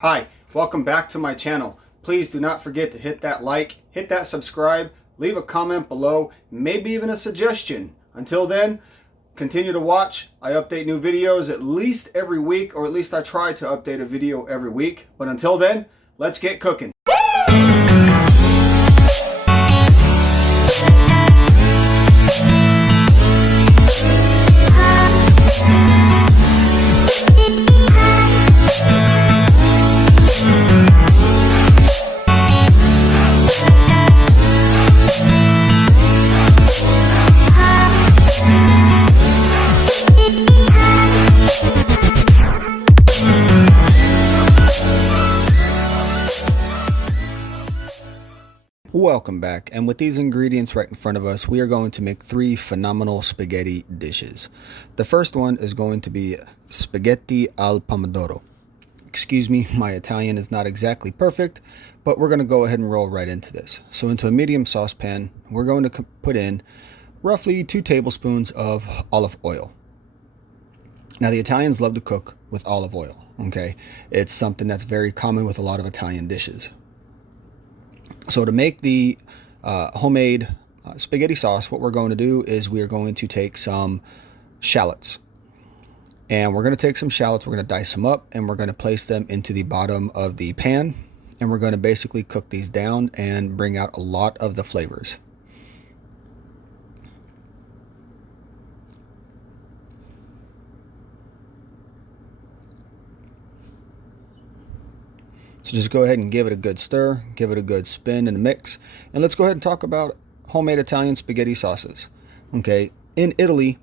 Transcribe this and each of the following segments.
Hi, welcome back to my channel. Please do not forget to hit that like, hit that subscribe, leave a comment below, maybe even a suggestion. Until then, continue to watch. I update new videos at least every week, or at least I try to update a video every week. But until then, let's get cooking. Welcome back, and with these ingredients right in front of us, we are going to make three phenomenal spaghetti dishes. The first one is going to be spaghetti al pomodoro. Excuse me, my Italian is not exactly perfect, but we're going to go ahead and roll right into this. So into a medium saucepan, we're going to put in roughly 2 tablespoons of olive oil. Now the Italians love to cook with olive oil, okay? It's something that's very common with a lot of Italian dishes. So to make the homemade spaghetti sauce, what we're going to do is we are going to take some shallots. And we're going to take some shallots, we're going to dice them up, and we're going to place them into the bottom of the pan. And we're going to basically cook these down and bring out a lot of the flavors. So just go ahead and give it a good stir, give it a good spin and mix. And let's go ahead and talk about homemade Italian spaghetti sauces. Okay, in Italy,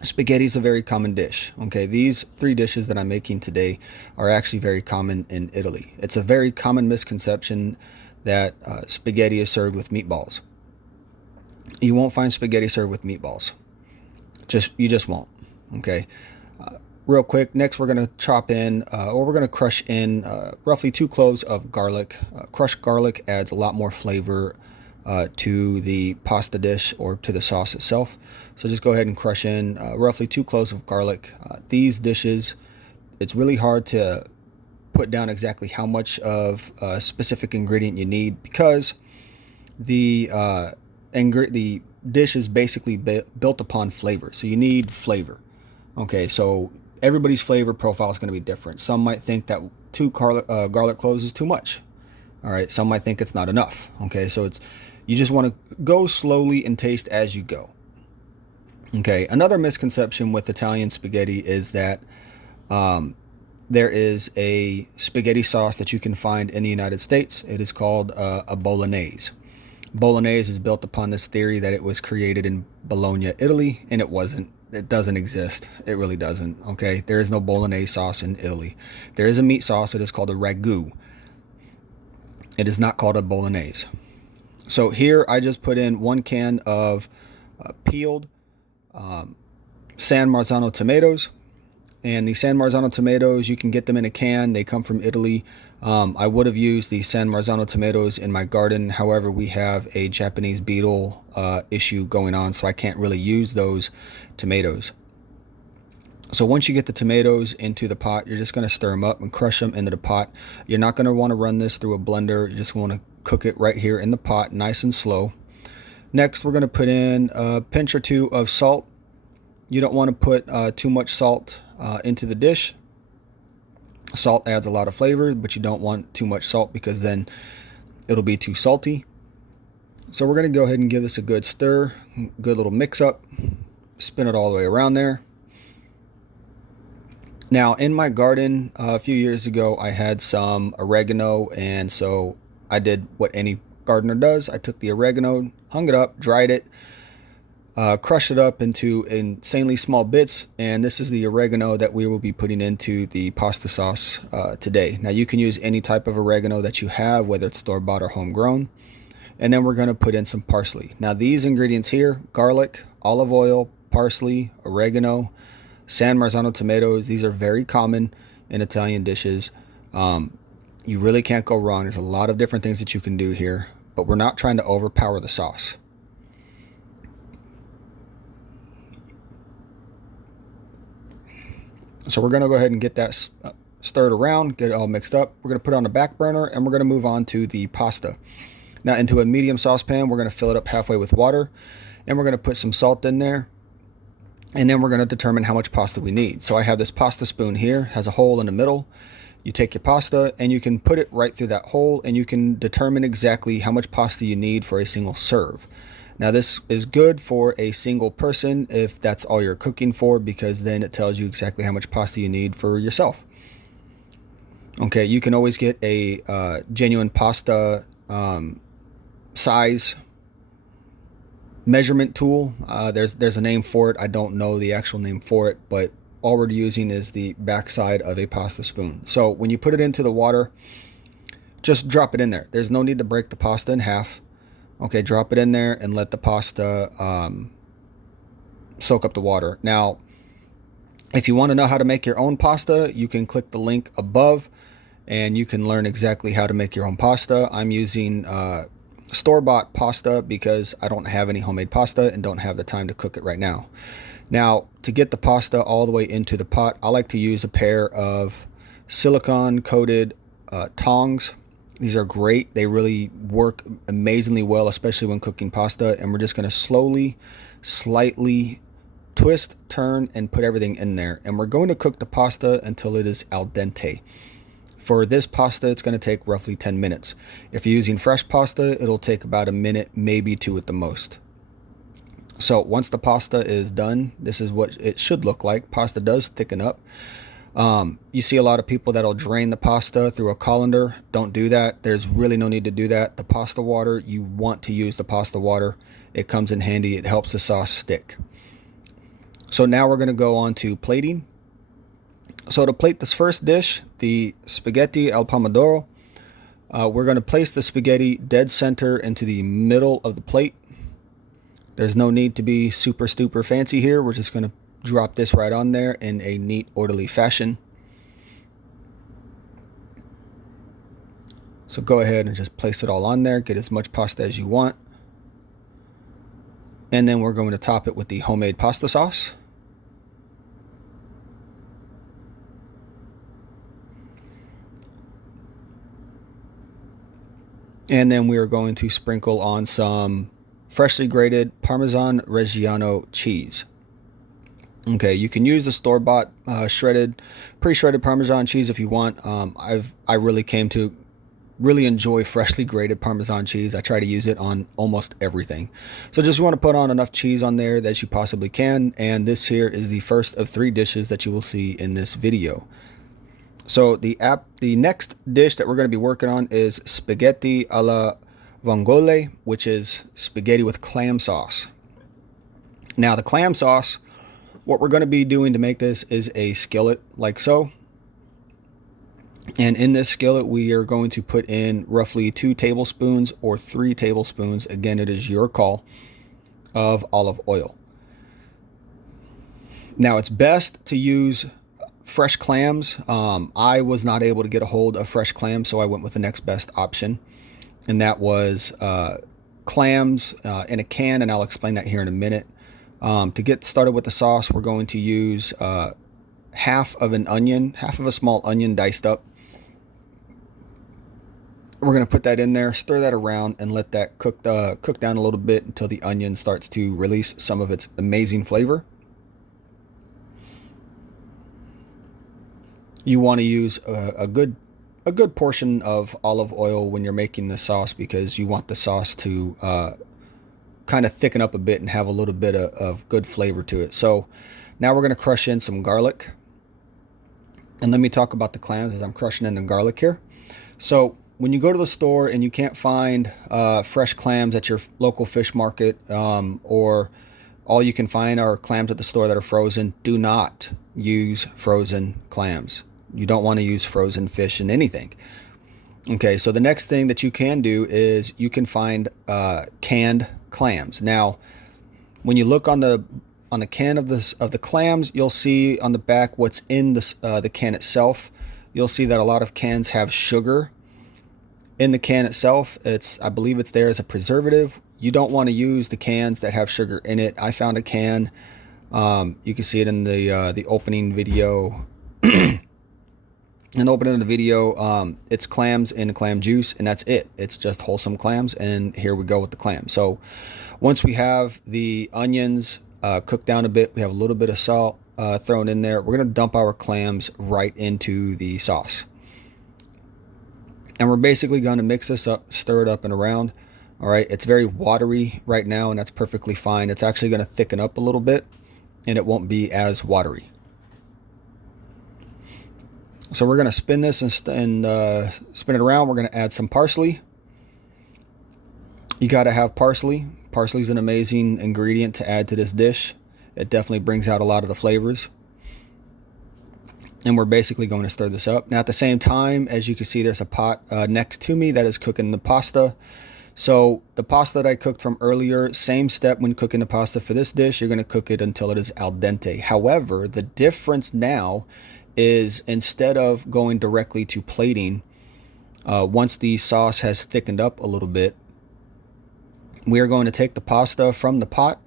spaghetti is a very common dish. Okay, these 3 dishes that I'm making today are actually very common in Italy. It's a very common misconception that spaghetti is served with meatballs. You won't find spaghetti served with meatballs. You just won't. Okay. Real quick, next we're going to chop in, or we're going to crush in roughly 2 cloves of garlic. Crushed garlic adds a lot more flavor to the pasta dish or to the sauce itself. So just go ahead and crush in roughly 2 cloves of garlic. These dishes, it's really hard to put down exactly how much of a specific ingredient you need, because the dish is basically built upon flavor. So you need flavor. Okay, so everybody's flavor profile is going to be different. Some might think that 2 garlic cloves is too much. All right, some might think it's not enough. Okay, so you just want to go slowly and taste as you go. Okay, another misconception with Italian spaghetti is that there is a spaghetti sauce that you can find in the United States. It is called a bolognese. Bolognese is built upon this theory that it was created in Bologna, Italy, and it wasn't. It doesn't exist. It really doesn't. Okay, there is no bolognese sauce in Italy. There is a meat sauce. It is called a ragu. It is not called a bolognese. So here I just put in 1 can of peeled San Marzano tomatoes. And the San Marzano tomatoes, you can get them in a can. They come from Italy. I would have used the San Marzano tomatoes in my garden. However, we have a Japanese beetle issue going on, so I can't really use those tomatoes. So once you get the tomatoes into the pot, you're just going to stir them up and crush them into the pot. You're not going to want to run this through a blender. You just want to cook it right here in the pot, nice and slow. Next, we're going to put in a pinch or 2 of salt. You don't want to put too much salt into the dish. Salt adds a lot of flavor, but you don't want too much salt because then it'll be too salty. So we're going to go ahead and give this a good stir, good little mix up, spin it all the way around there. Now in my garden a few years ago, I had some oregano, and so I did what any gardener does. I took the oregano, hung it up, dried it, crushed it up into insanely small bits, and this is the oregano that we will be putting into the pasta sauce today. Now you can use any type of oregano that you have, whether it's store-bought or homegrown. And then we're going to put in some parsley. Now these ingredients here, garlic, olive oil, parsley, oregano, San Marzano tomatoes, these are very common in Italian dishes. You really can't go wrong. There's a lot of different things that you can do here, but we're not trying to overpower the sauce. So we're going to go ahead and get that stir it around, get it all mixed up. We're going to put it on the back burner, and we're going to move on to the pasta. Now, into a medium saucepan, we're going to fill it up halfway with water, and we're going to put some salt in there, and then we're going to determine how much pasta we need. So I have this pasta spoon here, has a hole in the middle. You take your pasta and you can put it right through that hole, and you can determine exactly how much pasta you need for a single serve. Now, this is good for a single person if that's all you're cooking for, because then it tells you exactly how much pasta you need for yourself. Okay, you can always get a genuine pasta size measurement tool. There's a name for it. I don't know the actual name for it, but all we're using is the backside of a pasta spoon. So when you put it into the water, just drop it in there. There's no need to break the pasta in half. Okay, drop it in there and let the pasta soak up the water. Now, if you want to know how to make your own pasta, you can click the link above and you can learn exactly how to make your own pasta. I'm using store-bought pasta because I don't have any homemade pasta and don't have the time to cook it right now. Now, to get the pasta all the way into the pot, I like to use a pair of silicone-coated tongs. These are great. They really work amazingly well, especially when cooking pasta. And we're just going to slowly, slightly twist, turn, and put everything in there. And we're going to cook the pasta until it is al dente. For this pasta, it's going to take roughly 10 minutes. If you're using fresh pasta, it'll take about a minute, maybe two at the most. So once the pasta is done, this is what it should look like. Pasta does thicken up. You see a lot of people that'll drain the pasta through a colander. Don't do that. There's really no need to do that. The pasta water, you want to use the pasta water. It comes in handy. It helps the sauce stick. So now we're going to go on to plating. So to plate this first dish, the spaghetti al pomodoro, we're going to place the spaghetti dead center into the middle of the plate. There's no need to be super fancy here. We're just going to drop this right on there in a neat, orderly fashion. So go ahead and just place it all on there. Get as much pasta as you want. And then we're going to top it with the homemade pasta sauce. And then we are going to sprinkle on some freshly grated Parmesan Reggiano cheese. Okay, you can use the store-bought pre-shredded Parmesan cheese if you want. I really came to really enjoy freshly grated Parmesan cheese. I try to use it on almost everything. So just want to put on enough cheese on there that you possibly can. And this here is the first of 3 dishes that you will see in this video. So the next dish that we're going to be working on is spaghetti alla vongole, which is spaghetti with clam sauce. Now the clam sauce, what we're going to be doing to make this is a skillet like so. And in this skillet, we are going to put in roughly 2 tablespoons or 3 tablespoons, again, it is your call, of olive oil. Now it's best to use fresh clams. I was not able to get a hold of fresh clams, so I went with the next best option. And that was clams in a can, and I'll explain that here in a minute. To get started with the sauce, we're going to use half of a small onion diced up. We're going to put that in there, stir that around, and let that cook down a little bit until the onion starts to release some of its amazing flavor. You want to use a good portion of olive oil when you're making the sauce, because you want the sauce to kind of thicken up a bit and have a little bit of good flavor to it. So now we're going to crush in some garlic. And let me talk about the clams as I'm crushing in the garlic here. So when you go to the store and you can't find fresh clams at your local fish market, or all you can find are clams at the store that are frozen, do not use frozen clams. You don't want to use frozen fish in anything. Okay, so the next thing that you can do is you can find canned clams. Now, when you look on the can of the clams, you'll see on the back what's in the can itself. You'll see that a lot of cans have sugar in the can itself. I believe it's there as a preservative. You don't want to use the cans that have sugar in it. I found a can. You can see it in the opening video. In the opening of the video, it's clams in clam juice, and that's it. It's just wholesome clams, and here we go with the clams. So once we have the onions cooked down a bit, we have a little bit of salt thrown in there. We're going to dump our clams right into the sauce. And we're basically going to mix this up, stir it up and around. All right, it's very watery right now, and that's perfectly fine. It's actually going to thicken up a little bit, and it won't be as watery. So we're going to spin this and spin it around. We're going to add some parsley. You got to have parsley. Parsley is an amazing ingredient to add to this dish. It definitely brings out a lot of the flavors. And we're basically going to stir this up. Now at the same time, as you can see, there's a pot next to me that is cooking the pasta. So the pasta that I cooked from earlier, same step when cooking the pasta for this dish. You're going to cook it until it is al dente. However, the difference now is instead of going directly to plating, once the sauce has thickened up a little bit, we are going to take the pasta from the pot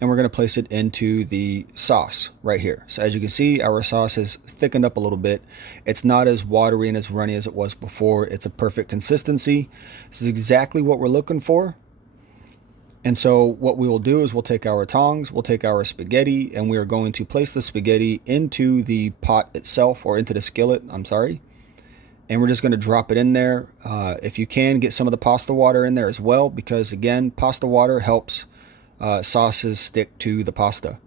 and we're going to place it into the sauce right here. So as you can see, our sauce has thickened up a little bit. It's not as watery and as runny as it was before. It's a perfect consistency. This is exactly what we're looking for. And so what we will do is we'll take our tongs, we'll take our spaghetti, and we are going to place the spaghetti into the pot itself, or into the skillet, I'm sorry. And we're just going to drop it in there. If you can, get some of the pasta water in there as well, because again, pasta water helps sauces stick to the pasta.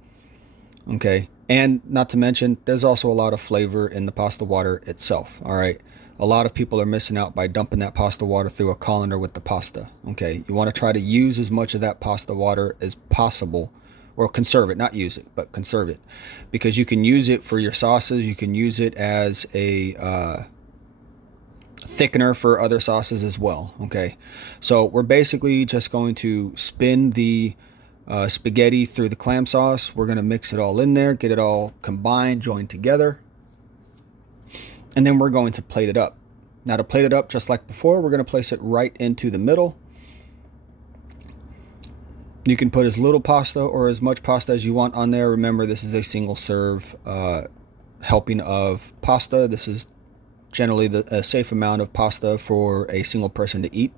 Okay. And not to mention, there's also a lot of flavor in the pasta water itself. All right. A lot of people are missing out by dumping that pasta water through a colander with the pasta. Okay, you want to try to use as much of that pasta water as possible, or conserve it, not use it, but conserve it, because you can use it for your sauces. You can use it as a thickener for other sauces as well. Okay, so we're basically just going to spin the spaghetti through the clam sauce. We're going to mix it all in there, get it all combined, joined together. And then we're going to plate it up. Now to plate it up, just like before, we're going to place it right into the middle. You can put as little pasta or as much pasta as you want on there. Remember, this is a single serve helping of pasta. This is generally a safe amount of pasta for a single person to eat.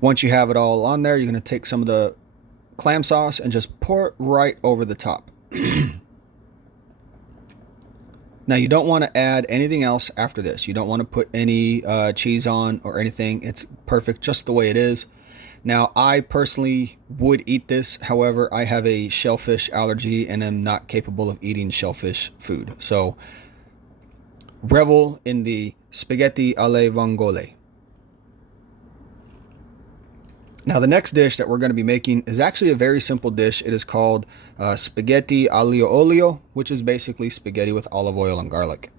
Once you have it all on there, you're going to take some of the clam sauce and just pour it right over the top. Now you don't want to add anything else after this. You don't want to put any cheese on or anything. It's perfect just the way it is. Now I personally would eat this. However, I have a shellfish allergy and am not capable of eating shellfish food. So revel in the spaghetti alle vongole. Now the next dish that we're going to be making is actually a very simple dish. It is called spaghetti aglio olio, which is basically spaghetti with olive oil and garlic.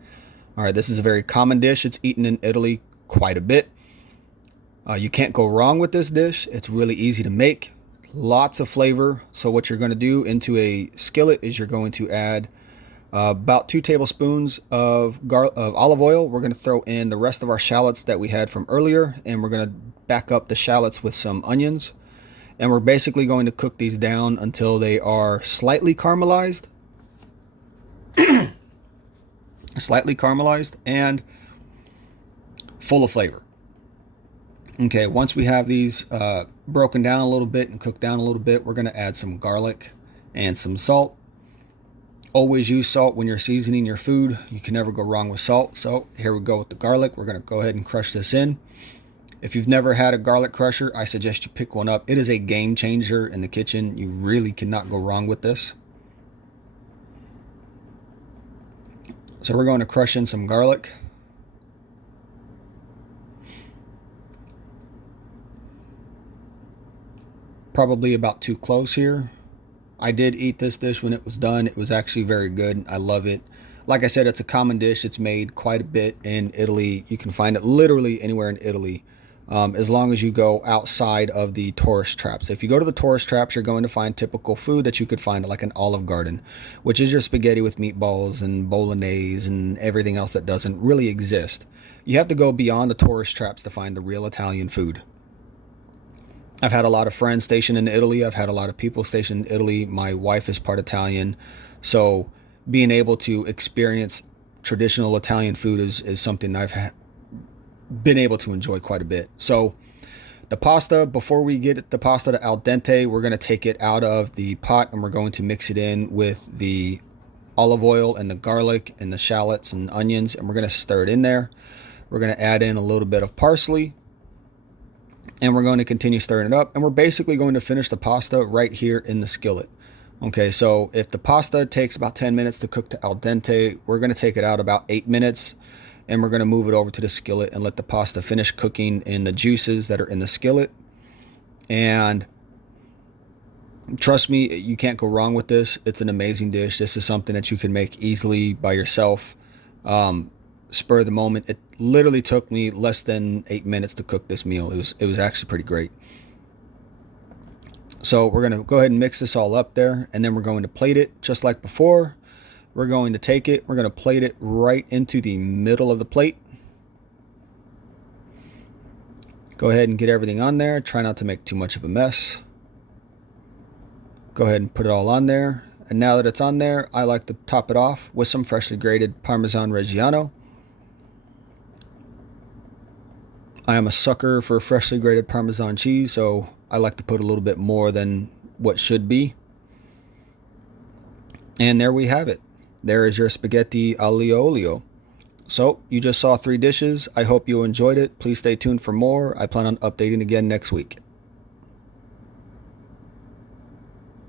All right, this is a very common dish. It's eaten in Italy quite a bit. You can't go wrong with this dish. It's really easy to make, lots of flavor. So what you're going to do into a skillet is you're going to add about 2 tablespoons of olive oil. We're going to throw in the rest of our shallots that we had from earlier, and we're going to back up the shallots with some onions. And we're basically going to cook these down until they are slightly caramelized. Slightly caramelized and full of flavor. Okay, once we have these broken down a little bit and cooked down a little bit, we're going to add some garlic and some salt. Always use salt when you're seasoning your food. You can never go wrong with salt. So here we go with the garlic. We're going to go ahead and crush this in. If you've never had a garlic crusher, I suggest you pick one up. It is a game changer in the kitchen. You really cannot go wrong with this. So we're going to crush in some garlic. Probably about 2 cloves here. I did eat this dish when it was done. It was actually very good. I love it. Like I said, it's a common dish. It's made quite a bit in Italy. You can find it literally anywhere in Italy, as long as you go outside of the tourist traps. If you go to the tourist traps, you're going to find typical food that you could find at like an Olive Garden, which is your spaghetti with meatballs and bolognese and everything else that doesn't really exist. You have to go beyond the tourist traps to find the real Italian food. I've had a lot of friends stationed in Italy. I've had a lot of people stationed in Italy. My wife is part Italian. So being able to experience traditional Italian food is something I've been able to enjoy quite a bit. So the pasta, before we get the pasta to al dente, we're going to take it out of the pot and we're going to mix it in with the olive oil and the garlic and the shallots and onions, and we're going to stir it in there. We're going to add in a little bit of parsley, and we're going to continue stirring it up, and we're basically going to finish the pasta right here in the skillet. Okay, so if the pasta takes about 10 minutes to cook to al dente, we're going to take it out about 8 minutes, and we're going to move it over to the skillet and let the pasta finish cooking in the juices that are in the skillet. And trust me, you can't go wrong with this. It's an amazing dish. This is something that you can make easily by yourself. Spur of the moment. It literally took me less than 8 minutes to cook this meal. It was actually pretty great. So we're going to go ahead and mix this all up there, and then we're going to plate it just like before. We're going to take it, we're going to plate it right into the middle of the plate. Go ahead and get everything on there. Try not to make too much of a mess. Go ahead and put it all on there. And now that it's on there, I like to top it off with some freshly grated Parmesan Reggiano. I am a sucker for freshly grated Parmesan cheese, so I like to put a little bit more than what should be. And there we have it. There is your spaghetti aglio olio. So you just saw 3 dishes. I hope you enjoyed it. Please stay tuned for more. I plan on updating again next week.